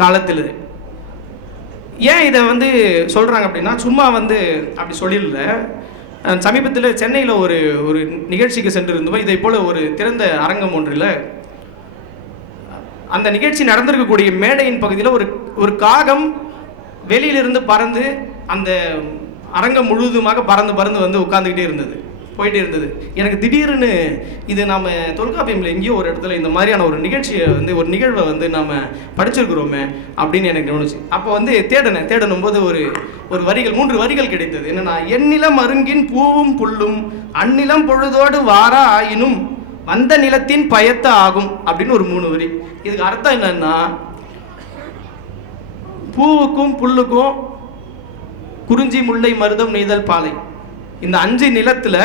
காலத்தில் ஏன் இதை சொல்கிறாங்க அப்படின்னா, சும்மா அப்படி சொல்லிடல. சமீபத்தில் சென்னையில் ஒரு ஒரு நிகழ்ச்சிக்கு சென்றிருந்தோம். இதை போல் ஒரு திறந்த அரங்கம் ஒன்றில் அந்த நிகழ்ச்சி நடந்திருக்கக்கூடிய மேடையின் பகுதியில் ஒரு காகம் வெளியிலிருந்து பறந்து அந்த அரங்கம் முழுவதுமாக பறந்து பறந்து உட்காந்துக்கிட்டே இருந்தது, போயிட்டே இருந்தது. எனக்கு திடீர்னு இது நம்ம தொல்காப்பியமில் எங்கேயோ ஒரு இடத்துல இந்த மாதிரியான ஒரு நிகழ்ச்சியை ஒரு நிகழ்வை நம்ம படிச்சிருக்கிறோமே அப்படின்னு எனக்கு தோணுச்சு. அப்போ தேடணும் போது ஒரு வரிகள் 3 வரிகள் கிடைத்தது. என்னன்னா, எந்நிலம் அருங்கின் பூவும் புல்லும் அந்நிலம் பொழுதோடு வாரா ஆயினும் வந்த நிலத்தின் பயத்த ஆகும் அப்படின்னு ஒரு 3 வரி. இதுக்கு அர்த்தம் என்னன்னா, பூவுக்கும் புல்லுக்கும் குறிஞ்சி முல்லை மருதம் நெய்தல் பாலை, இந்த 5 நிலத்தில்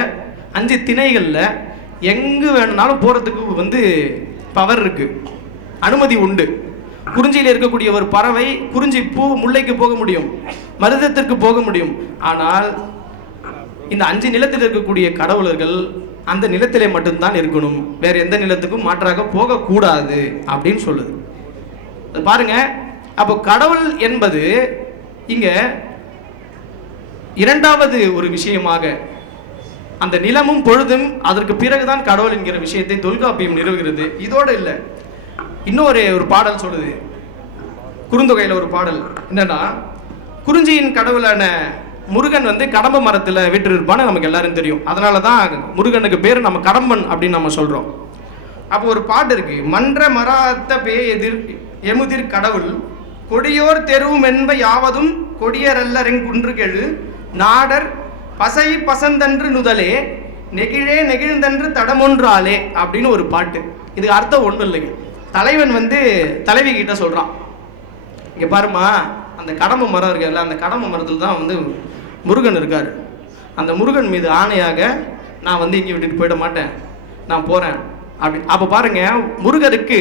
5 திணைகளில் எங்கே வேணும்னாலும் போகிறதுக்கு பவர் இருக்குது, அனுமதி உண்டு. குறிஞ்சியில் இருக்கக்கூடிய ஒரு பறவை குறிஞ்சி பூ முல்லைக்கு போக முடியும், மருதத்திற்கு போக முடியும். ஆனால் இந்த 5 நிலத்தில் இருக்கக்கூடிய கடவுளர்கள் அந்த நிலத்திலே மட்டும்தான் இருக்கணும், வேற எந்த நிலத்துக்கும் மாற்றாக போகக்கூடாது அப்படின்னு சொல்லுது. பாருங்க, அப்போ கடவுள் என்பது இங்க இரண்டாவது ஒரு விஷயமாக, அந்த நிலமும் பொழுதும் அதற்கு பிறகுதான் கடவுள் என்கிற விஷயத்தை தொல்காப்பியம் நிறுவுகிறது. இதோடு இல்லை, இன்னொரு ஒரு பாடல் சொல்லுது. குறுந்தொகையில் ஒரு பாடல் என்னன்னா, குறிஞ்சியின் கடவுளான முருகன் கடம்ப மரத்தில் வீற்றிருப்பான்னு நமக்கு எல்லாரும் தெரியும். அதனால தான் முருகனுக்கு பேர் நம்ம கடம்பன் அப்படின்னு நம்ம சொல்றோம். அப்போ ஒரு பாட்டு இருக்கு, மன்ற மராத்த பே எதிர் எமுதிர் கடவுள் கொடியோர் தெருவும் என்ப யாவதும் கொடியரல்லரெங் குன்றுகெழு நாடர் பசை பசந்தன்று நுதலே நெகிழே நெகிழ்ந்தன்று தடமொன்றாலே அப்படின்னு ஒரு பாட்டு. இதுக்கு அர்த்தம் ஒன்றும் இல்லைங்க. தலைவன் தலைவி கிட்ட சொல்றான், இங்க பாருமா, அந்த கடம்ப மரம் இருக்கார்ல, அந்த கடம்ப மரத்தில் தான் முருகன் இருக்காரு. அந்த முருகன் மீது ஆணையாக நான் இங்கே விட்டுட்டு போயிட மாட்டேன், நான் போறேன் அப்படி. அப்போ பாருங்க, முருகருக்கு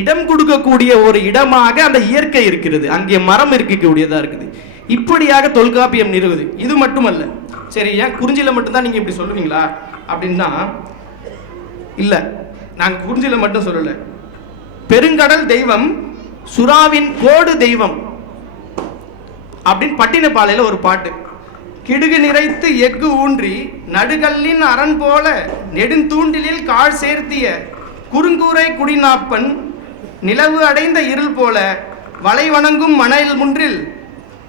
இடம் கொடுக்கக்கூடிய ஒரு இடமாக அந்த இயற்கை இருக்கிறது, அங்கே மரம் இருக்கக்கூடியதா இருக்குது. இப்படியாக தொல்காப்பியம் நிறுவுது. இது மட்டுமல்ல, சரி ஏன் குறிஞ்சியில மட்டும்தான் நீங்க இப்படி சொல்லுவீங்களா அப்படின்னா, இல்ல, நாங்க குறிஞ்சியில மட்டும் சொல்லல. பெருங்கடல் தெய்வம் சுறாவின் கோடு தெய்வம் அப்படின்னு பட்டினப்பாலையில ஒரு பாட்டு. கிடுகு நிறைத்து எஃகு ஊன்றி நடுகல்லின் அரண் போல நெடுந்தூண்டிலில் கால் சேர்த்திய குறுங்கூரை குடிநாப்பன் நிலவு அடைந்த இருள் போல வளை வணங்கும் மணல் முன்றில்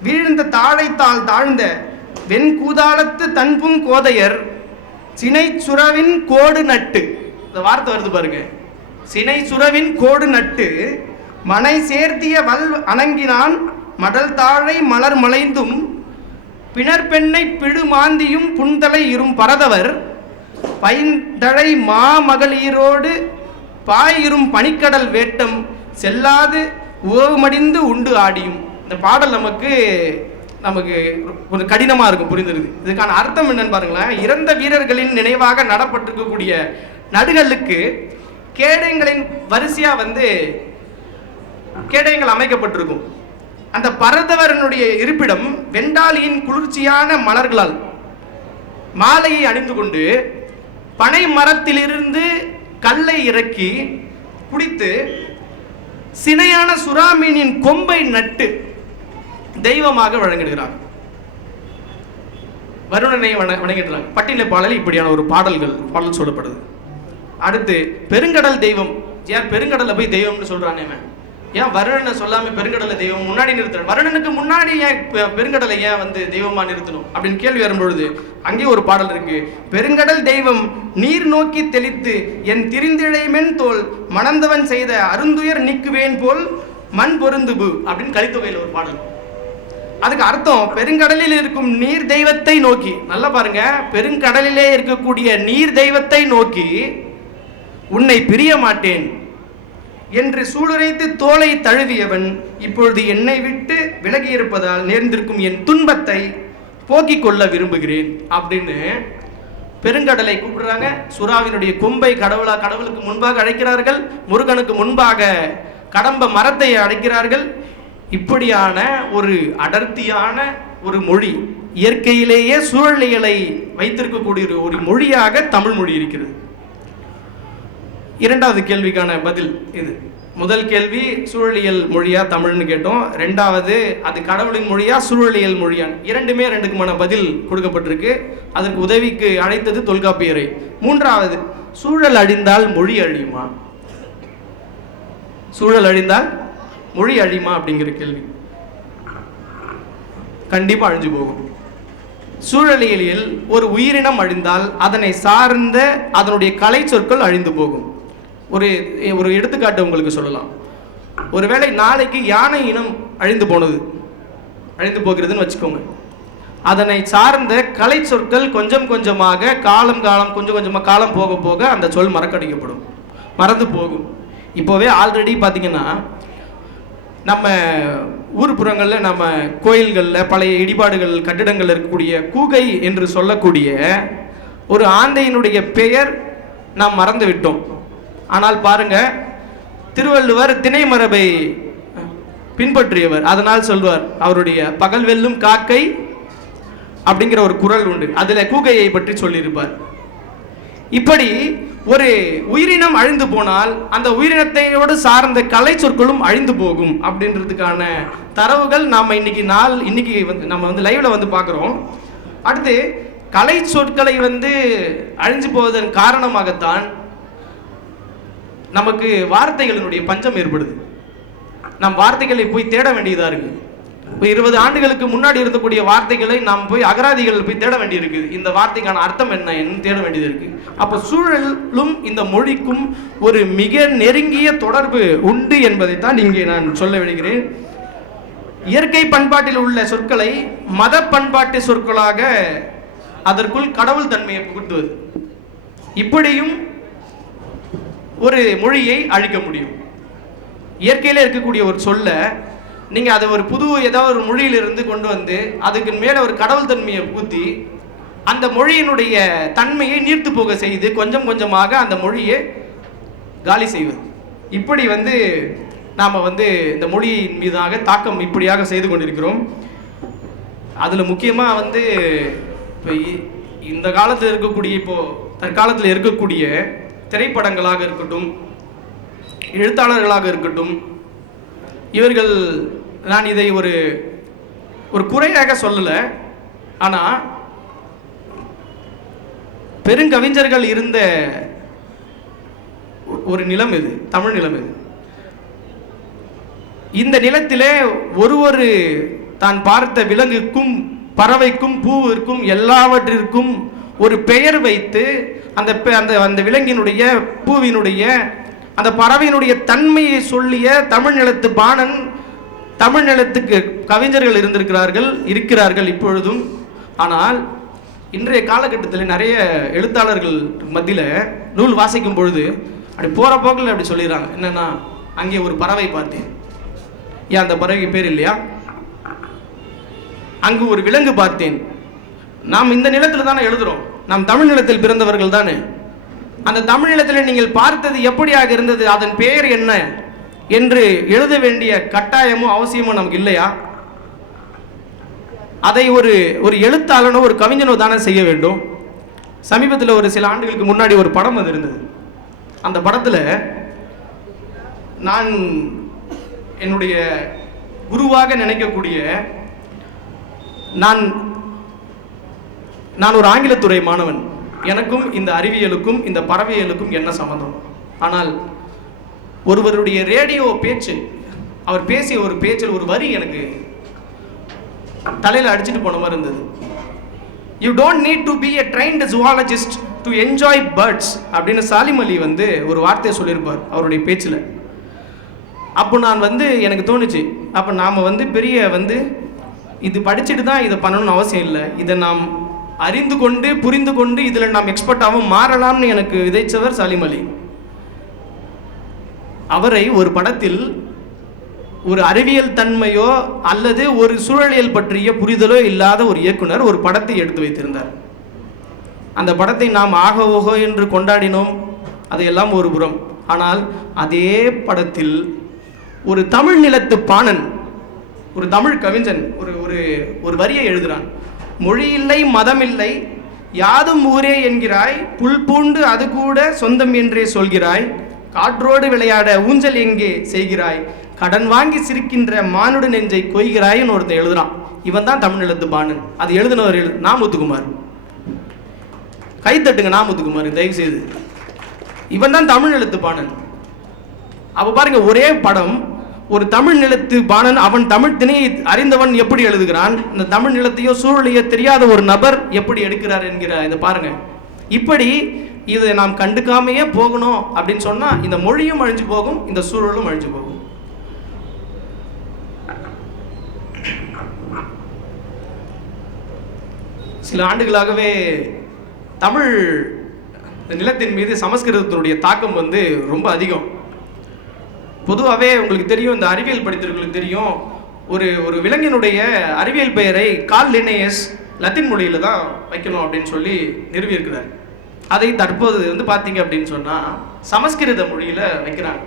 வீழ்ந்த தாழைத்தால் தாழ்ந்த வெண்கூதாளத்து தன்பும் கோதையர் சினை சுரவின் கோடு நட்டு. இந்த வார்த்தை வருது பாருங்க, சினை சுரவின் கோடு நட்டு மனை சேர்த்திய வல் அணங்கினான் மடல் தாழை மலர் மலைந்தும் பிணர்பெண்ணை பிடு மாந்தியும் புன்தலை இரும் பரதவர் பைந்தழை மா மகளிரோடு பாயிரும் பனிக்கடல் வேட்டம் செல்லாது ஓமடிந்து உண்டு ஆடியும். இந்த பாடல் நமக்கு கொஞ்சம் கடினமாக இருக்கும், புரிந்துருது. இதுக்கான அர்த்தம் என்னன்னு பாருங்களேன். இறந்த வீரர்களின் நினைவாக நடப்பட்டிருக்கக்கூடிய நடுகளுக்கு கேடயங்களின் வரிசையா கேடயங்கள் அமைக்கப்பட்டிருக்கும். அந்த பரதவரனுடைய இருப்பிடம் வெண்டாலியின் குளிர்ச்சியான மலர்களால் மாலையை அணிந்து கொண்டு பனை மரத்திலிருந்து கல்லை இறக்கி குடித்து சினையான சுறாமீனின் கொம்பை நட்டு தெய்வமாக வழங்கிடுகிறார். வருணனை வணங்கிடுறாங்க. பட்டியல பாடலில் இப்படியான ஒரு பாடல் சொல்லப்படுது. அடுத்து பெருங்கடல் தெய்வம். ஏன் பெருங்கடலை போய் தெய்வம்னு சொல்றானே, ஏன் வருணனை சொல்லாம பெருங்கடலை தெய்வம் முன்னாடி நிறுத்தணும்? வருணனுக்கு முன்னாடி ஏன் பெருங்கடலை ஏன் தெய்வமா நிறுத்தணும் அப்படின்னு கேள்வி வரும்பொழுது அங்கே ஒரு பாடல் இருக்கு. பெருங்கடல் தெய்வம் நீர் நோக்கி தெளித்து என் திரிந்திழைமென் தோல் மணந்தவன் செய்த அருந்துயர் நீக்குவேன் போல் மண் பொருந்துபு அப்படின்னு கலித்தொகையில் ஒரு பாடல். அதுக்கு அர்த்தம், பெருங்கடலில் இருக்கும் நீர் தெய்வத்தை நோக்கி, நல்லா பாருங்க, பெருங்கடலிலே இருக்கக்கூடிய நீர் தெய்வத்தை நோக்கி உன்னை பிரிய மாட்டேன் என்று சூளுரைத்து தோலை தழுவியவன் இப்பொழுது என்னை விட்டு விலகி இருப்பதால் நேர்ந்திருக்கும் என் துன்பத்தை போக்கிக் கொள்ள விரும்புகிறேன் அப்படின்னு பெருங்கடலை கூப்பிடுறாங்க. சுறாவினுடைய கொம்பை கடவுளுக்கு முன்பாக அழைக்கிறார்கள், முருகனுக்கு முன்பாக கடம்ப மரத்தை அழைக்கிறார்கள். இப்படியான ஒரு அடர்த்தியான ஒரு மொழி, இயற்கையிலேயே சூழலியலை வைத்திருக்கக்கூடிய ஒரு மொழியாக தமிழ் மொழி இருக்கிறது. இரண்டாவது கேள்விக்கான பதில் இது. முதல் கேள்வி சூழலியல் மொழியா தமிழ்னு கேட்டோம். ரெண்டாவது அது கடவுளின் மொழியா சூழலியல் மொழியான், இரண்டுமே ரெண்டுக்குமான பதில் கொடுக்கப்பட்டிருக்கு. அதற்கு உதவிக்கு அழைத்தது தொல்காப்பியரை. மூன்றாவது, சூழல் அழிந்தால் மொழி அழியுமா, சூழல் அழிந்தால் மொழி அழியுமா அப்படிங்கிற கேள்வி. கண்டிப்பா அழிஞ்சு போகும். சூழலியலில் ஒரு உயிரினம் அழிந்தால் அதனை சார்ந்த அதனுடைய கலை சொற்கள் அழிந்து போகும். ஒரு எடுத்துக்காட்டு உங்களுக்கு சொல்லலாம். ஒருவேளை நாளைக்கு யானை இனம் அழிந்து போகிறதுன்னு வச்சுக்கோங்க. அதனை சார்ந்த கலை சொற்கள் கொஞ்சம் கொஞ்சமாக கொஞ்சம் கொஞ்சமாக காலம் போக போக அந்த சொல் மறந்து போகும். இப்போவே ஆல்ரெடி பார்த்தீங்கன்னா நம்ம ஊர்ப்புறங்களில், நம்ம கோயில்களில், பழைய இடிபாடுகள் கட்டிடங்கள் இருக்கக்கூடிய கூகை என்று சொல்லக்கூடிய ஒரு ஆந்தையினுடைய பெயர் நாம் மறந்து விட்டோம். ஆனால் பாருங்க, திருவள்ளுவர் திணை மரபை பின்பற்றியவர். அதனால் சொல்வார், அவருடைய பகல் வெல்லும் காக்கை அப்படிங்கிற ஒரு குறள் உண்டு, அதுல கூகையை பற்றி சொல்லியிருப்பார். இப்படி ஒரு உயிரினம் அழிந்து போனால் அந்த உயிரினத்தையோடு சார்ந்த கலை சொற்களும் அழிந்து போகும் அப்படின்றதுக்கான தரவுகள் நாம இன்னைக்கு நம்ம லைவ்ல பார்க்கிறோம். அடுத்து கலை சொற்களை அழிஞ்சு போவதன் காரணமாகத்தான் நமக்கு வார்த்தைகளினுடைய பஞ்சம் ஏற்படுது. நம் வார்த்தைகளை போய் தேட வேண்டியதா இருக்கு. 20 ஆண்டுகளுக்கு முன்னாடி இருந்தக்கூடிய வார்த்தைகளை நாம் போய் அகராதிகள் போய் தேட வேண்டியிருக்கு. இந்த வார்த்தைக்கான அர்த்தம் என்ன தேட வேண்டியது இருக்கு. அப்போ சூழலும் இந்த மொழிக்கும் ஒரு மிக நெருங்கிய தொடர்பு உண்டு என்பதைத்தான் இங்கே நான் சொல்ல விடுகிறேன். இயற்கை பண்பாட்டில் உள்ள சொற்களை மத பண்பாட்டு சொற்களாக அதற்குள் கடவுள் தன்மையை புகுத்துவது, இப்படியும் ஒரு மொழியை அழிக்க முடியும். இயற்கையில இருக்கக்கூடிய ஒரு சொல்ல நீங்க அதை ஒரு புது ஏதாவது ஒரு மொழியிலிருந்து கொண்டு வந்து அதுக்கு மேல ஒரு கடவுள் தன்மையை புகுத்தி அந்த மொழியினுடைய தன்மையை நீர்த்து போக செய்து கொஞ்சம் கொஞ்சமாக அந்த மொழியை காலி செய்வது, இப்படி நாம இந்த மொழியின் மீதாக தாக்கம் இப்படியாக செய்து கொண்டிருக்கிறோம். அதுல முக்கியமா இந்த காலத்தில் இருக்கக்கூடிய, இப்போ தற்காலத்தில் இருக்கக்கூடிய திரைப்படங்களாக இருக்கட்டும், எழுத்தாளர்களாக இருக்கட்டும், இவர்கள், நான் இதை ஒரு குறையாக சொல்லல, ஆனா பெருங்கவிஞர்கள் இருந்த ஒரு நிலம் இது, தமிழ் நிலம் இது. இந்த நிலத்திலே ஒரு தான் பார்த்த விலங்குக்கும் பறவைக்கும் பூவிற்கும் எல்லாவற்றிற்கும் ஒரு பெயர் வைத்து அந்த விலங்கினுடைய பூவினுடைய அந்த பறவையினுடைய தன்மையை சொல்லிய தமிழ் நிலத்து பாணன், தமிழ் நிலத்துக்கு கவிஞர்கள் இருக்கிறார்கள் இப்பொழுதும். ஆனால் இன்றைய காலகட்டத்தில் நிறைய எழுத்தாளர்கள் மத்தியில் நூல் வாசிக்கும் பொழுது அப்படி போற போக்கில் அப்படி சொல்லிடுறாங்க, என்னன்னா அங்கே ஒரு பறவை பார்த்தேன், ஏன் அந்த பறவைக்கு பேர் இல்லையா? அங்கு ஒரு விலங்கு பார்த்தேன். நாம் இந்த நிலத்தில் தானே எழுதுறோம், நாம் தமிழ் நிலத்தில் பிறந்தவர்கள் தானே. அந்த தமிழ் நிலத்தில் நீங்கள் பார்த்தது எப்படியாக இருந்தது, அதன் பெயர் என்ன என்று எழுத வேண்டிய கட்டாயமும் அவசியமும் நமக்கு இல்லையா? அதை ஒரு எழுத்தாளனோ ஒரு கவிஞனோ தானே செய்ய வேண்டும். சமீபத்தில் ஒரு சில ஆண்டுகளுக்கு முன்னாடி ஒரு படம் இருந்தது. அந்த படத்தில் நான் என்னுடைய குருவாக நினைக்கக்கூடிய, நான் ஒரு ஆங்கிலத்துறை மாணவன், எனக்கும் இந்த அறிவியலுக்கும் இந்த பறவையலுக்கும் என்ன சம்பந்தம்? ஆனால் ஒருவருடைய ரேடியோ பேச்சு, அவர் பேசிய ஒரு பேச்சில் ஒரு வரி எனக்கு தலையில் அடிச்சுட்டு போன மாதிரி இருந்தது. You don't need to be a trained zoologist to enjoy birds அப்படின்னு சாலிம் அலி ஒரு வார்த்தையை சொல்லியிருப்பார் அவருடைய பேச்சில். அப்போ நான் எனக்கு தோணுச்சு, அப்போ நாம் பெரிய இது படிச்சுட்டு தான் இதை பண்ணணும்னு அவசியம் இல்லை, இதை நாம் அறிந்து கொண்டு புரிந்து கொண்டு இதில் நாம் எக்ஸ்பர்ட்டாகவும் மாறலாம்னு எனக்கு விதைச்சவர் சாலிம் அலி. அவரை ஒரு படத்தில் ஒரு அறிவியல் தன்மையோ அல்லது ஒரு சூழலியல் பற்றிய புரிதலோ இல்லாத ஒரு இயக்குனர் ஒரு படத்தை எடுத்து வைத்திருந்தார். அந்த படத்தை நாம் ஆக ஓகோ என்று கொண்டாடினோம், அதையெல்லாம் ஒரு புறம். ஆனால் அதே படத்தில் ஒரு தமிழ் நிலத்து பாணன், ஒரு தமிழ் கவிஞன் ஒரு வரியை எழுதுகிறான். மொழி இல்லை மதம் இல்லை யாதும் ஊரே என்கிறாய், புல் பூண்டு அது கூட சொந்தம் என்றே சொல்கிறாய், காற்றோடு விளையாட ஊஞ்சல் எங்கே செய்கிறாய், கடன் வாங்கி சிரிக்கின்ற மானுட நெஞ்சை கொய்கிறாய்ன்னு ஒருத்தன் எழுதுறான். இவன் தான் தமிழ் எழுத்து பாணன். அது எழுதினவர் நா. முத்துக்குமார். கைத்தட்டுங்க நா. முத்துக்குமார் தயவு செய்து. இவன் தான் தமிழ் எழுத்து பாணன். அப்ப பாருங்க, ஒரே படம், ஒரு தமிழ் நிலத்து பாணன், அவன் தமிழ் திணையை அறிந்தவன் எப்படி எழுதுகிறான், இந்த தமிழ் நிலத்தையோ சூழலையோ தெரியாத ஒரு நபர் எப்படி எடுக்கிறார் என்கிற இதை பாருங்க. இப்படி இதை நாம் கண்டுக்காமையே போகணும் அப்படின்னு சொன்னா இந்த மொழியும் அழிஞ்சு போகும், இந்த சூழலும் அழிஞ்சு போகும். சில ஆண்டுகளாகவே தமிழ் நிலத்தின் மீது சமஸ்கிருதத்தினுடைய தாக்கம் ரொம்ப அதிகம். பொதுவாகவே உங்களுக்கு தெரியும், இந்த அறிவியல் படித்தவர்களுக்கு தெரியும், ஒரு விலங்கினுடைய அறிவியல் பெயரை கால் லினேயஸ் லத்தீன் மொழியில் தான் வைக்கணும் அப்படின்னு சொல்லி நிறுவியிருக்கிறார். அதை தற்போது பார்த்தீங்க அப்படின்னு சொன்னால் சமஸ்கிருத மொழியில் வைக்கிறாங்க.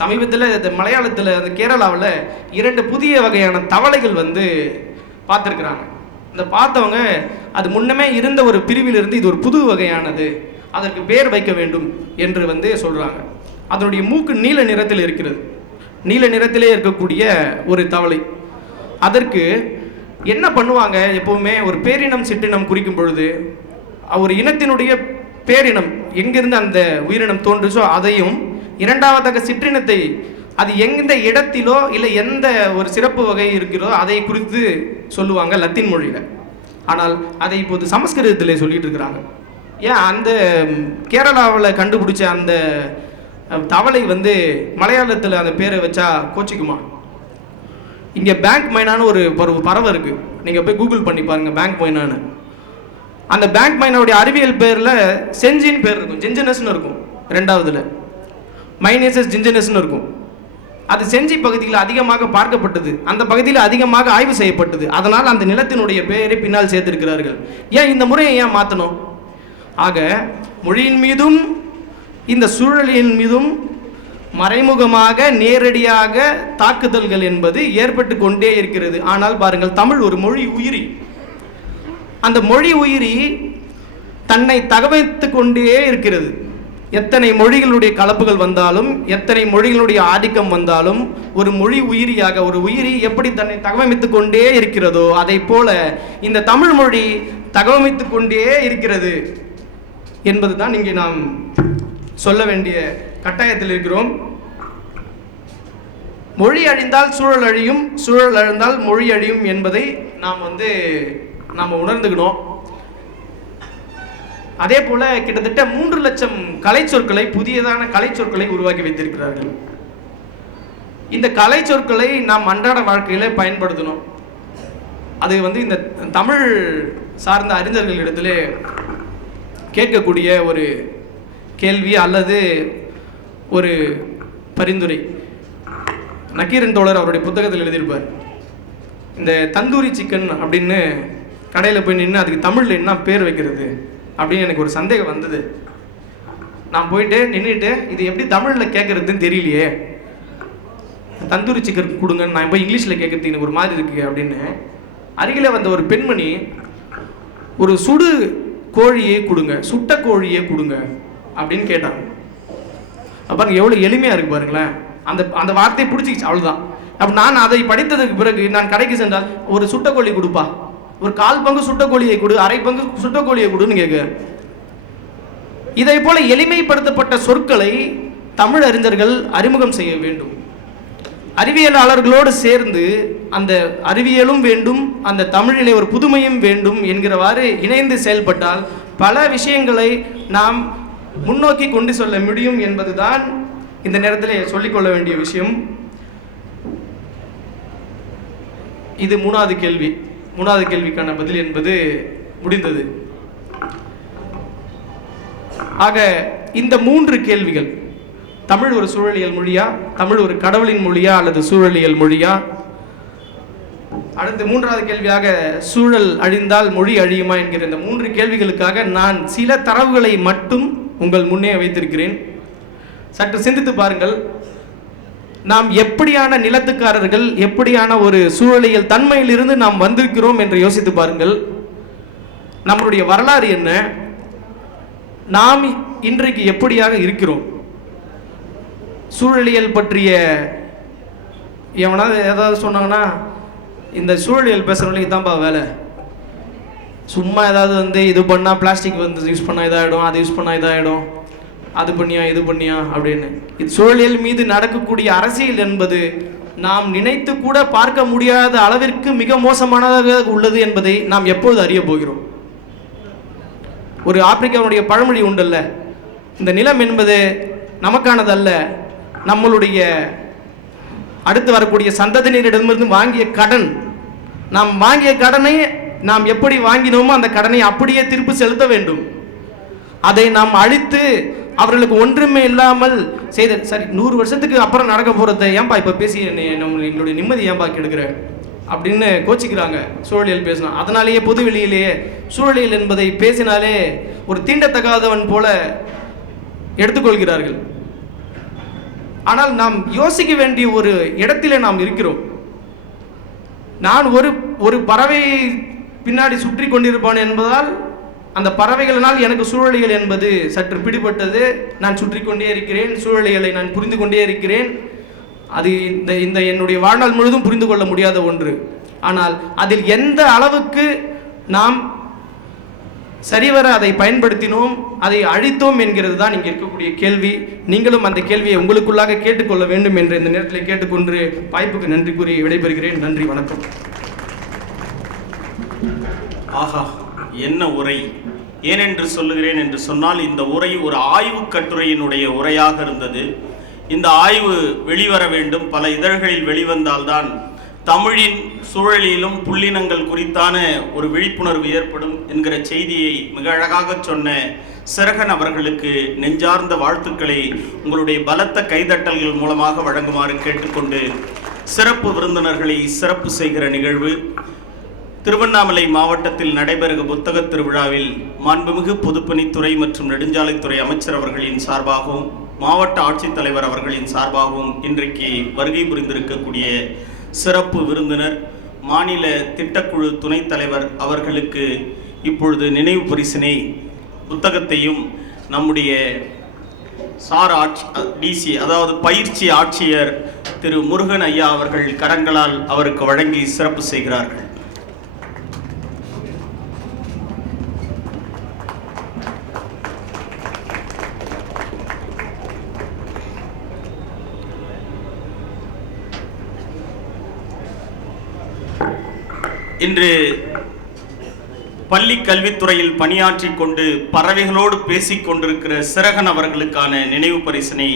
சமீபத்தில் இந்த மலையாளத்தில், அந்த கேரளாவில் 2 புதிய வகையான தவளைகள் பார்த்துருக்குறாங்க. இந்த பார்த்தவங்க அது முன்னமே இருந்த ஒரு பிரிவிலிருந்து இது ஒரு புது வகையானது, அதற்கு பேர் வைக்க வேண்டும் என்று சொல்கிறாங்க. அதனுடைய மூக்கு நீல நிறத்தில் இருக்கிறது. நீல நிறத்திலே இருக்கக்கூடிய ஒரு தவளை. அதற்கு என்ன பண்ணுவாங்க, எப்பவுமே ஒரு பேரினம் சிற்றினம் குறிக்கும் பொழுது ஒரு இனத்தினுடைய பேரினம் எங்கிருந்து அந்த உயிரினம் தோன்றுச்சோ அதையும், இரண்டாவதாக சிற்றினத்தை அது எந்த இடத்திலோ இல்லை எந்த ஒரு சிறப்பு வகை இருக்கிறதோ அதை குறித்து சொல்லுவாங்க லத்தீன் மொழியில். ஆனால் அதை இப்போது சமஸ்கிருதத்திலே சொல்லிட்டு இருக்கிறாங்க. ஏன் அந்த கேரளாவில் கண்டுபிடிச்ச அந்த தவளை மலையாளத்தில் அந்த பேரை வச்சா கோச்சிக்குமா? இங்கே பேங்க் மைனான்னு ஒரு பறவை இருக்குது, நீங்கள் போய் கூகுள் பண்ணி பாருங்கள் பேங்க் மைனான்னு. அந்த பேங்க் மைனாவுடைய அறிவியல் பேரில் செஞ்சின்னு பேர் இருக்கும், ஜிஞ்சனஸ்ன்னு இருக்கும். ரெண்டாவதுல மைனேசஸ் ஜிஞ்சனஸ்ன்னு இருக்கும். அது செஞ்சி பகுதியில் அதிகமாக பார்க்கப்பட்டது, அந்த பகுதியில் அதிகமாக ஆய்வு செய்யப்பட்டது. அதனால் அந்த நிலத்தினுடைய பெயரை பின்னால் சேர்த்திருக்கிறார்கள். ஏன் இந்த முறையை ஏன் மாற்றணும்? ஆக மொழியின் மீதும் இந்த சூழலின் மீதும் மறைமுகமாக நேரடியாக தாக்குதல்கள் என்பது ஏற்பட்டு கொண்டே இருக்கிறது. ஆனால் பாருங்கள், தமிழ் ஒரு மொழி உயிரி. அந்த மொழி உயிரி தன்னை தகவமைத்து கொண்டே இருக்கிறது. எத்தனை மொழிகளுடைய கலப்புகள் வந்தாலும், எத்தனை மொழிகளுடைய ஆதிக்கம் வந்தாலும், ஒரு மொழி உயிரியாக ஒரு உயிரி எப்படி தன்னை தகவமைத்து கொண்டே இருக்கிறதோ அதை போல இந்த தமிழ் மொழி தகவமைத்து கொண்டே இருக்கிறது என்பதுதான் இங்கே நாம் சொல்ல வேண்டிய கட்டாயத்தில் இருக்கிறோம். மொழி அழிந்தால் சூழல் அழியும், சூழல் அழிந்தால் மொழி அழியும் என்பதை நாம் உணர்ந்துக்கணும். அதே போல கிட்டத்தட்ட 3 லட்சம் கலை சொற்களை, புதியதான கலை சொற்களை உருவாக்கி வைத்திருக்கிறார்கள். இந்த கலை சொற்களை நாம் அன்றாட வாழ்க்கையில பயன்படுத்தணும். அது இந்த தமிழ் சார்ந்த அறிஞர்களிடத்திலே கேட்கக்கூடிய ஒரு கேள்வி அல்லது ஒரு பரிந்துரை. நக்கீரன் தோழர் அவருடைய புத்தகத்தில் எழுதியிருப்பார், இந்த தந்தூரி சிக்கன் அப்படின்னு கடையில் போய் நின்று அதுக்கு தமிழில் என்ன பேர் வைக்கிறது அப்படின்னு எனக்கு ஒரு சந்தேகம் வந்தது. நான் போயிட்டு நின்றுட்டு இது எப்படி தமிழில் கேட்குறதுன்னு தெரியலையே, தந்தூரி சிக்கன் கொடுங்கன்னு நான் போய் இங்கிலீஷில் கேட்குறதுக்கு எனக்கு ஒரு மாதிரி இருக்குது அப்படின்னு. அருகில் வந்த ஒரு பெண்மணி, ஒரு சுடு கோழியே கொடுங்க, சுட்ட கோழியே கொடுங்க அப்படின்னு கேட்டாங்க. பாருங்க எவ்வளோ எளிமையாக இருக்கு பாருங்களேன். அந்த வார்த்தையை பிடிச்சிக்கிச்சு, அவ்வளோதான். அப்போ நான் அதை படித்ததுக்கு பிறகு நான் கடைக்கு சென்றால் ஒரு சுட்ட கோழி கொடுப்பா, ஒரு 1/4 பங்கு சுட்ட கோழியை கொடு, 1/2 பங்கு சுட்ட கோழியை கொடுன்னு கேட்க. இதை போல எளிமைப்படுத்தப்பட்ட சொற்களை தமிழ் அறிஞர்கள் அறிமுகம் செய்ய வேண்டும். அறிவியலாளர்களோடு சேர்ந்து அந்த அறிவியலும் வேண்டும், அந்த தமிழிலே ஒரு புதுமையும் வேண்டும் என்கிறவாறு இணைந்து செயல்பட்டால் பல விஷயங்களை நாம் முன்னோக்கி கொண்டு செல்ல முடியும் என்பதுதான் இந்த நேரத்தில் சொல்லிக்கொள்ள வேண்டிய விஷயம். இது 3வது கேள்வி. 3வது கேள்விக்கான பதில் என்பது முடிந்தது. ஆக இந்த 3 கேள்விகள், தமிழ் ஒரு சூழலியல் மொழியா, தமிழ் ஒரு கடவுளின் மொழியா அல்லது சூழலியல் மொழியா? அடுத்து 3வது கேள்வியாக சூழல் அழிந்தால் மொழி அழியுமா என்கிற இந்த 3 கேள்விகளுக்காக நான் சில தரவுகளை மட்டும் உங்கள் முன்னே வைத்திருக்கிறேன். சற்று சிந்தித்து பாருங்கள். நாம் எப்படியான நிலத்துக்காரர்கள், எப்படியான ஒரு சூழலியல் தன்மையிலிருந்து நாம் வந்திருக்கிறோம் என்று யோசித்து பாருங்கள். நம்மளுடைய வரலாறு என்ன, நாம் இன்றைக்கு எப்படியாக இருக்கிறோம்? சூழலியல் பற்றிய எவனாவது ஏதாவது சொன்னாங்கன்னா, இந்த சூழலியல் பேசுகிறவங்களுக்கு தான்ப்பா வேலை. சும்மா ஏதாவது இது பண்ணால் பிளாஸ்டிக் யூஸ் பண்ணால் இதாகிடும், அது யூஸ் பண்ணால் இதாகிடும், அது பண்ணியா இது பண்ணியா அப்படின்னு. இது சூழலியல் மீது நடக்கக்கூடிய அரசியல் என்பது நாம் நினைத்து கூட பார்க்க முடியாத அளவிற்கு மிக மோசமானதாக உள்ளது என்பதை நாம் எப்பொழுது அறிய போகிறோம்? ஒரு ஆப்பிரிக்காவுடைய பழமொழி உண்டல்ல, இந்த நிலம் என்பது நமக்கானதல்ல, நம்மளுடைய அடுத்து வரக்கூடிய சந்ததியினரிடமிருந்து வாங்கிய கடன். நாம் வாங்கிய கடனை நாம் எப்படி வாங்கினோமோ அந்த கடனை அப்படியே திருப்பி செலுத்த வேண்டும். அதை நாம் அழித்து அவர்களுக்கு ஒன்றுமே இல்லாமல் செய்த சரி 100 வருஷத்துக்கு அப்புறம் நடக்க போகிறத ஏன்பா இப்போ பேசி எங்களுடைய நிம்மதி ஏன்பா கெடுக்கிற அப்படின்னு கோச்சிக்கிறாங்க சூழலியல் பேசினா. அதனாலேயே பொது வெளியிலேயே சூழலியல் என்பதை பேசினாலே ஒரு தீண்டத்தகாதவன் போல எடுத்துக்கொள்கிறார்கள். ஆனால் நாம் யோசிக்க வேண்டிய ஒரு இடத்திலே நாம் இருக்கிறோம். நான் ஒரு பறவை பின்னாடி சுற்றி கொண்டிருப்பான் என்பதால் அந்த பறவைகளினால் எனக்கு சூழலியல் என்பது சற்று பிடிபட்டது. நான் சுற்றி கொண்டே இருக்கிறேன், சூழலியலை நான் புரிந்து கொண்டே இருக்கிறேன். அது இந்த என்னுடைய வாழ்நாள் முழுதும் புரிந்து கொள்ள முடியாத ஒன்று. ஆனால் அதில் எந்த அளவுக்கு நாம் சரிவர அதை பயன்படுத்தினோம், அதை அழித்தோம் என்கிறது தான் இங்கே இருக்கக்கூடிய கேள்வி. நீங்களும் அந்த கேள்வியை உங்களுக்குள்ளாக கேட்டுக்கொள்ள வேண்டும் என்று இந்த நேரத்தில் கேட்டுக்கொண்டு வாய்ப்புக்கு நன்றி கூறி விடைபெறுகிறேன். நன்றி, வணக்கம். ஆஹா, என்ன உரை! ஏனென்று சொல்லுகிறேன் என்று சொன்னால், இந்த உரை ஒரு ஆய்வு கட்டுரையினுடைய உரையாக இருந்தது. இந்த ஆய்வு வெளிவர வேண்டும், பல இதழ்களில் வெளிவந்தால்தான் தமிழின் சூழலிலும் புள்ளினங்கள் குறித்தான ஒரு விழிப்புணர்வு ஏற்படும் என்கிற செய்தியை மிக அழகாக சொன்ன சிறகன் அவர்களுக்கு நெஞ்சார்ந்த வாழ்த்துக்களை உங்களுடைய பலத்த கைதட்டல்கள் மூலமாக வழங்குமாறு கேட்டுக்கொண்டு, சிறப்பு விருந்தினர்களை சிறப்பு செய்கிற நிகழ்வு திருவண்ணாமலை மாவட்டத்தில் நடைபெறும் புத்தக திருவிழாவில் மாண்புமிகு பொதுப்பணித்துறை மற்றும் நெடுஞ்சாலைத்துறை அமைச்சர் அவர்களின் சார்பாகவும் மாவட்ட ஆட்சித்தலைவர் அவர்களின் சார்பாகவும் இன்றைக்கு வருகை புரிந்திருக்கக்கூடிய சிறப்பு விருந்தினர் மாநில திட்டக்குழு துணைத் தலைவர் அவர்களுக்கு இப்பொழுது நினைவு பரிசினை புத்தகத்தையும் நம்முடைய சார் டிசி அதாவது பயிற்சி ஆட்சியர் திரு முருகன் ஐயா அவர்கள் கரங்களால் அவருக்கு வழங்கி சிறப்பு செய்கிறார்கள். இன்று பள்ளி கல்வித்துறையில் பணியாற்றி கொண்டு பறவைகளோடு பேசிக் கொண்டிருக்கிற சிறகன் அவர்களுக்கான நினைவு பரிசினை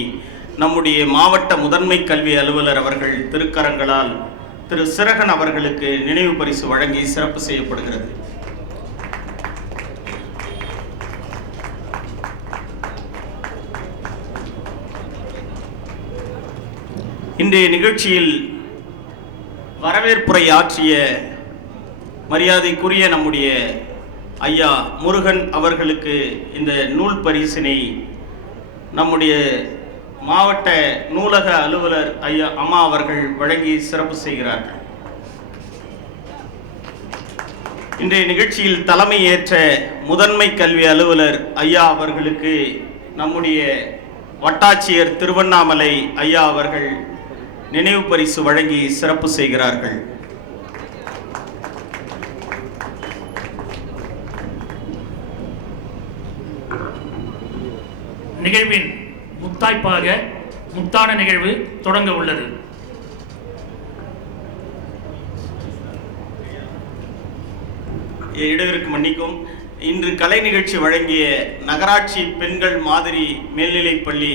நம்முடைய மாவட்ட முதன்மை கல்வி அலுவலர் அவர்கள் திருக்கரங்களால் திரு சிறகன் அவர்களுக்கு நினைவு பரிசு வழங்கி சிறப்பு செய்யப்படுகிறது. இன்றைய நிகழ்ச்சியில் வரவேற்புரை ஆற்றிய மரியாதைக்குரிய நம்முடைய ஐயா முருகன் அவர்களுக்கு இந்த நூல் பரிசினை நம்முடைய மாவட்ட நூலக அலுவலர் ஐயா அம்மா அவர்கள் வழங்கி சிறப்பு செய்கிறார்கள். இன்றைய நிகழ்ச்சியில் தலைமை ஏற்ற முதன்மை கல்வி அலுவலர் ஐயா அவர்களுக்கு நம்முடைய வட்டாட்சியர் திருவண்ணாமலை ஐயா அவர்கள் நினைவு பரிசு வழங்கி சிறப்பு செய்கிறார்கள். நிகழ்வின் முத்தாய்ப்பாக முத்தான நிகழ்வு தொடங்க உள்ளது. இடைவெளிக்கு மன்னிக்கும். இன்று கலை நிகழ்ச்சி வழங்கிய நகராட்சி பெண்கள் மாதிரி மேல்நிலைப்பள்ளி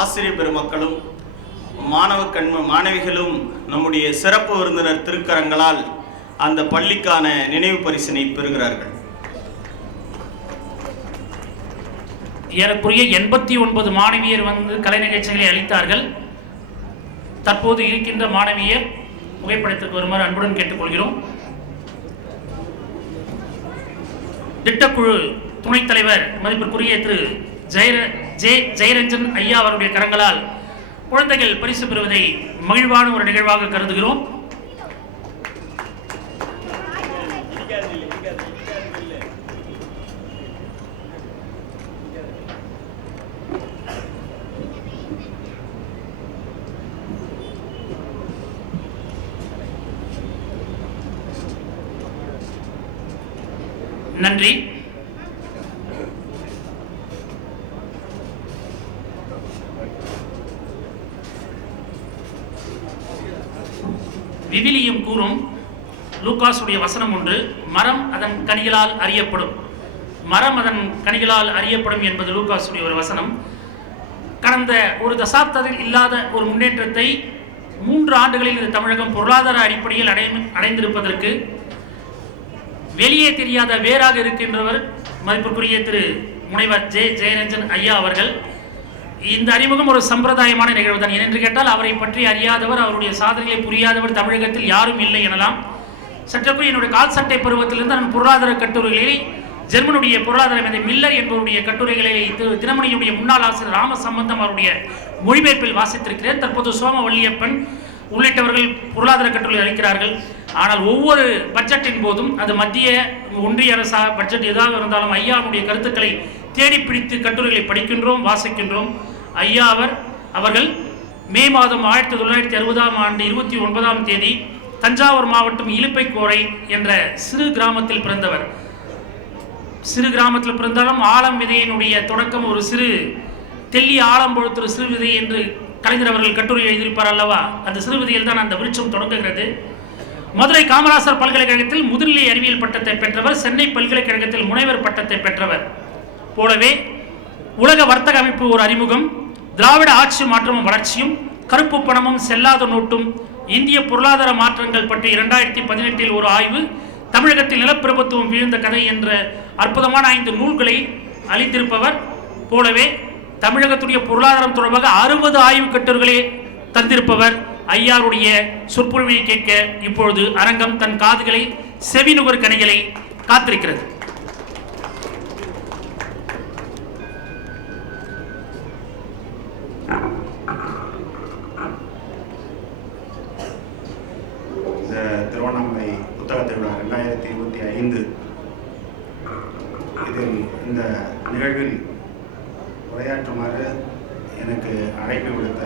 ஆசிரியர் பெருமக்களும் மாணவிகளும் நம்முடைய சிறப்பு விருந்தினர் திருக்கரங்களால் அந்த பள்ளிக்கான நினைவு பரிசினை பெறுகிறார்கள். ஏறக்குறைய 89 மாணவியர் கலை நிகழ்ச்சிகளை அளித்தார்கள். தற்போது இருக்கின்ற மாணவியர் புகைப்படத்திற்கு வருமாறு அன்புடன் கேட்டுக்கொள்கிறோம். திட்டக்குழு துணைத் தலைவர் மதிப்பிற்குரிய திரு ஜெயரஞ்சன் ஐயா அவருடைய கரங்களால் குழந்தைகள் பரிசு பெறுவதை மகிழ்வான ஒரு நிகழ்வாக கருதுகிறோம். நன்றி. விவிலியம் கூறும் லூக்காசுடைய வசனம் ஒன்று, மரம் அதன் கனிகளால் அறியப்படும். மரம் அதன் கனிகளால் அறியப்படும் என்பது லூக்காசுடைய ஒரு வசனம். கடந்த ஒரு தசாப்தத்தில் இல்லாத ஒரு முன்னேற்றத்தை 3 ஆண்டுகளில் இந்த தமிழகம் பொருளாதார அடிப்படையில் அடைந்திருப்பதற்கு வெளியே தெரியாத வேறாக இருக்கின்றவர் மதிப்பிற்குரிய திரு முனைவர் ஜெயரஞ்சன் ஐயா அவர்கள். இந்த அறிமுகம் ஒரு சம்பிரதாயமான நிகழ்வு தான். ஏனென்று கேட்டால் அவரை பற்றி அறியாதவர், அவருடைய சாதனைகளை புரியாதவர் தமிழகத்தில் யாரும் இல்லை எனலாம். சற்றக்குரிய என்னுடைய கால் சட்டை பருவத்திலிருந்து நான் பொருளாதார கட்டுரைகளை, ஜெர்மனுடைய பொருளாதார மேதை மில்லர் என்பவருடைய கட்டுரைகளை தினமணியுடைய முன்னாள் ஆசிரியர் ராமசம்பந்தம் அவருடைய மொழிபெயர்ப்பில் வாசித்திருக்கிறேன். தற்போது சோம வள்ளியப்பன் உள்ளிட்டவர்கள் பொருளாதார கட்டுரை அளிக்கிறார்கள். ஆனால் ஒவ்வொரு பட்ஜெட்டின் போதும், அது மத்திய ஒன்றிய அரசா பட்ஜெட் எதாவது இருந்தாலும் ஐயாவுடைய கருத்துக்களை தேடி பிடித்து கட்டுரைகளை படிக்கின்றோம், வாசிக்கின்றோம். ஐயா அவர்கள் மே மாதம் 1960ஆம் ஆண்டு 29ஆம் தேதி தஞ்சாவூர் மாவட்டம் இலுப்பைக்கோரை என்ற சிறு கிராமத்தில் பிறந்தவர். சிறு கிராமத்தில் பிறந்தாலும் ஆலம் விதையினுடைய தொடக்கம் ஒரு சிறு தெல்லி ஆலம் பொழுத்து சிறு விதை என்று கலைஞர் அவர்கள் கட்டுரை எழுதியிருப்பார் அல்லவா. அந்த சிறு விதையில் தான் அந்த விருட்சம் தொடங்குகிறது. மதுரை காமராசர் பல்கலைக்கழகத்தில் முதுநிலை அறிவியல் பட்டத்தை பெற்றவர். சென்னை பல்கலைக்கழகத்தில் முனைவர் பட்டத்தை பெற்றவர். போலவே உலக வர்த்தக அமைப்பு ஒரு அறிமுகம், திராவிட ஆட்சி மாற்றமும் வளர்ச்சியும், கருப்பு பணமும் செல்லாத நோட்டும், இந்திய பொருளாதார மாற்றங்கள் பற்றி 2018 ஒரு ஆய்வு, தமிழகத்தில் நிலப்பிரபுத்துவம் வீழ்ந்த கதை என்ற அற்புதமான 5 நூல்களை அளித்திருப்பவர். போலவே தமிழகத்துடைய பொருளாதாரம் தொடர்பாக 60 ஆய்வு கட்டுரைகளை தந்திருப்பவர். ஐயாருடைய சொற்பொழிவை கேட்க இப்பொழுது அரங்கம் தன் காதுகளை செவிநுகர் கனிகளை காத்திருக்கிறது. திருவண்ணாமலை புத்தக திருவிழா 2025 இதில் இந்த நிகழ்வில் உரையாற்றுமாறு எனக்கு அழைப்பு விடுத்த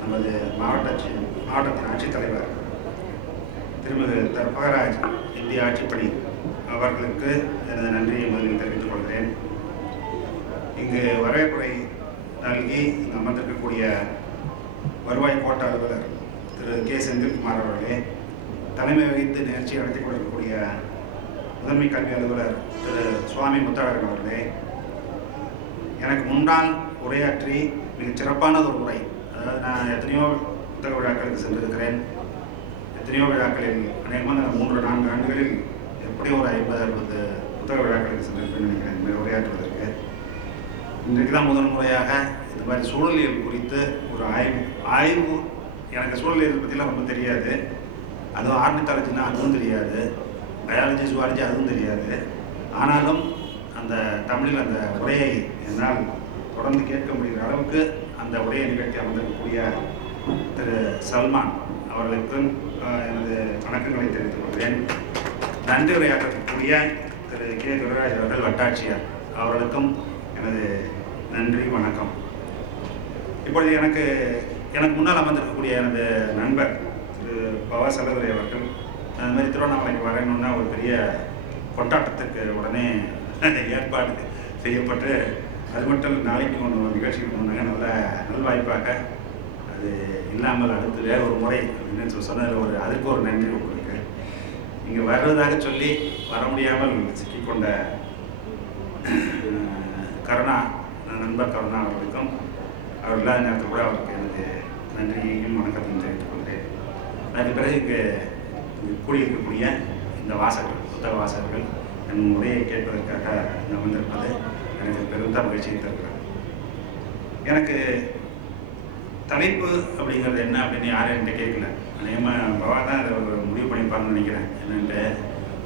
நமது மாவட்டத்தின் ஆட்சித்தலைவர் திருமிகு தர்பகராஜ் இந்திய ஆட்சிப்பணி அவர்களுக்கு எனது நன்றியை முதலில் தெரிவித்துக் கொள்கிறேன். இங்கு வரவேற்புரை நல்கி அமர்ந்திருக்கக்கூடிய வருவாய் கோட்ட அலுவலர் திரு கே செந்தில்குமார் அவர்களே, தலைமை வகித்து நிகழ்ச்சி நடத்தி கொண்டிருக்கக்கூடிய முதன்மை கல்வி அலுவலர் திரு சுவாமி முத்தழகன் அவர்களே, எனக்கு முன்னால் உரையாற்றி மிகச் சிறப்பானது ஒரு உரை. அதாவது நான் எத்தனையோ புத்தக விழாக்களுக்கு சென்றிருக்கிறேன். எத்தனையோ விழாக்களில் அநேகமாக 3-4 ஆண்டுகளில் எப்படி ஒரு 50-60 புத்தக விழாக்களுக்கு சென்றிருப்பேன் நினைக்கிறேன் இந்த உரையாற்றுவதற்கு. இன்றைக்கு தான் முதல் முறையாக இந்த மாதிரி சூழலியல் குறித்து ஒரு ஆய்வு. எனக்கு சூழலியல் பற்றிலாம் ரொம்ப தெரியாது. அதுவும் ஆர்னித்தாலஜினா அதுவும் தெரியாது, பயாலஜி ஜுவாலஜி அதுவும் தெரியாது. ஆனாலும் அந்த தமிழில் அந்த உரையை என்னால் தொடர்ந்து கேட்க முடிகிற அளவுக்கு அந்த உரையை நிகழ்த்தி அமர்ந்திருக்கக்கூடிய திரு சல்மான் அவர்களுக்கும் எனது வணக்கங்களை தெரிவித்துக் கொள்கிறேன். நன்றி உரையாற்றக்கூடிய திரு கே துரைராஜ் அவர்கள் வட்டாட்சியர் அவர்களுக்கும் எனது நன்றி வணக்கம். இப்பொழுது எனக்கு முன்னால் அமர்ந்திருக்கக்கூடிய எனது நண்பர் திரு பவா செல்லதுரை அவர்கள் அந்த மாதிரி திருவண்ணாமலைக்கு வரணுன்னா ஒரு பெரிய கொண்டாட்டத்துக்கு உடனே ஏற்பாடு செய்யப்பட்டு, அது மட்டும் நாளைக்கு கொண்டு நிகழ்ச்சிக்கு கொண்டாங்க. நல்ல நல்வாய்ப்பாக அது இல்லாமல் அடுத்து வேறு ஒரு முறை அப்படின்னு சொன்னதில் அதுக்கு ஒரு நன்றி உங்களுக்கு. இங்கே வர்றதாக சொல்லி வர முடியாமல் சிக்கிக்கொண்ட கருணா நண்பர் கருணா அவர்களுக்கும் அவர் இல்லாத நேரத்தில் கூட அவருக்கு எனக்கு நன்றியையும் வணக்கத்தையும் தெரிவித்துக் கொண்டேன். அதுக்கு பிறகு இங்கே கூடியிருக்கக்கூடிய இந்த வாசகர்கள், புத்தக வாசகர்கள் என் உரையை கேட்பதற்காக வந்திருப்பது எனக்கு பெருந்த மகிழ்ச்சியை தருகிறது. எனக்கு தலைப்பு அப்படிங்கிறது என்ன அப்படின்னு யாரும் என்கிட்ட கேட்கல. அநேகமாக பவா தான் அதை ஒரு முடிவு பண்ணிப்பான்னு நினைக்கிறேன். என்னென்ட்டு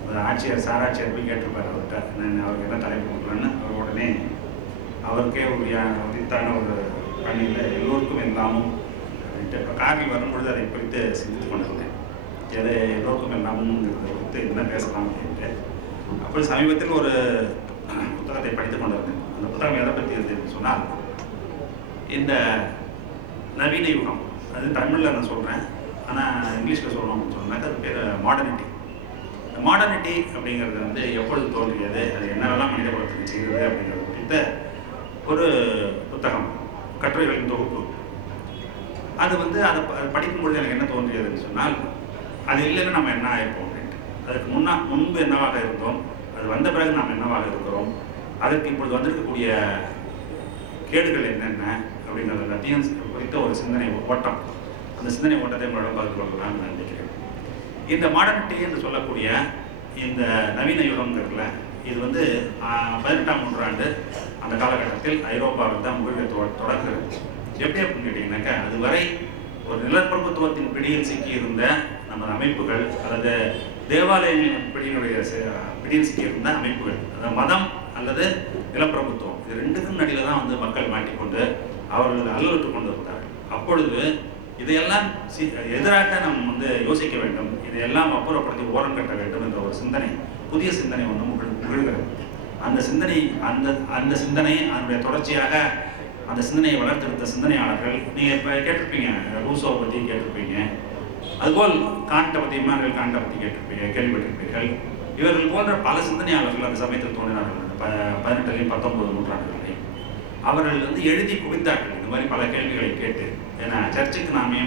ஒரு ஆட்சியர் சாராட்சியர் போய் கேட்டிருப்பார் அவர்கிட்ட அவருக்கு என்ன தலைப்பு கொடுக்கலான்னு. அவர் உடனே அவருக்கே உரித்தான ஒரு பணியில் எல்லோருக்கும் எல்லாமும் அப்படின்ட்டு இப்போ காரில் வரும்பொழுது அதை குறித்து சிந்தித்து கொண்டிருந்தேன். எது எல்லோருக்கும் எல்லாமுங்கிறத குறித்து என்ன பேசலாம் அப்படின்ட்டு. அப்போ சமீபத்தில் ஒரு புத்தகத்தை படித்து கொண்டிருந்தேன். அந்த புத்தகம் எதை பற்றி இருந்ததுன்னு சொன்னால், இந்த நவீன யுகம், அது தமிழில் நான் சொல்கிறேன், ஆனால் இங்கிலீஷில் சொல்லணும் அப்படின்னு சொன்னாக்க அது பேர் மாடர்னிட்டி. மாடர்னிட்டி அப்படிங்கிறது வந்து எப்பொழுது தோன்றியது, அது என்னவெல்லாம் மனித குலத்துக்கு செய்கிறது அப்படிங்கிறது குறித்த ஒரு புத்தகம், கட்டுரைகளின் தொகுப்பு. அது வந்து அதை படிக்கும்பொழுது எனக்கு என்ன தோன்றியதுன்னு சொன்னால், அது இல்லைன்னா நம்ம என்ன ஆயிருப்போம் அப்படின்ட்டு. அதுக்கு முன்பு என்னவாக இருந்தோம், அது வந்த பிறகு நாம் என்னவாக இருக்கிறோம், அதற்கு இப்பொழுது வந்திருக்கக்கூடிய கேடுகள் என்னென்ன அப்படிங்கிறது எல்லாத்தையும் குறித்த ஒரு சிந்தனை ஓட்டம். அந்த சிந்தனை ஓட்டத்தை உங்களிடம் பகிர்ந்து கொள்ளலாம்னு நான் நினைக்கிறேன். இந்த மாடர்னிட்டி என்று சொல்லக்கூடிய இந்த நவீன யுகங்கிறதுல இது வந்து 18ஆம் நூற்றாண்டு அந்த காலகட்டத்தில் ஐரோப்பாவில் தான் தொடங்குகிறது. எப்படி அப்படின்னு கேட்டிங்கன்னாக்கா, அதுவரை ஒரு நிலப்பிரபுத்துவத்தின் பிடியில் சிக்கியிருந்த நமது அமைப்புகள் அல்லது தேவாலயங்களின் பிடியில் சிக்கியிருந்த அமைப்புகள், அதாவது மதம் அல்லது நிலப்பிரபுத்துவம், இது ரெண்டுக்கும் நடுவில் தான் வந்து மக்கள் மாட்டிக்கொண்டு அவர்கள் அல்லலுற்று கொண்டு இருந்தார்கள். அப்பொழுது இதையெல்லாம் எதிராக நாம் வந்து யோசிக்க வேண்டும், இதையெல்லாம் அப்புறப்படுத்தி ஓரம் கட்ட வேண்டும் என்ற ஒரு சிந்தனை, புதிய சிந்தனை ஒன்று முகிழ்கிறது. அந்த சிந்தனை அதனுடைய தொடர்ச்சியாக அந்த சிந்தனையை வளர்த்தெடுத்த சிந்தனையாளர்கள், நீங்கள் இப்போ கேட்டிருப்பீங்க, ரூசோவை பற்றி கேட்டிருப்பீங்க, அதுபோல் காண்டை பற்றி, இமானுவேல் காண்டை பற்றி கேள்விப்பட்டிருப்பீர்கள். இவர்கள் போன்ற பல சிந்தனையாளர்கள் அந்த சமயத்தில் தோன்றினார்கள். 18 19 நூற்றாண்டுகளில் அவர்கள் வந்து எழுதி குவித்தார்கள் இந்த மாதிரி பல கேள்விகளை கேட்டு. ஏன்னா சர்ச்சுக்கு நாமே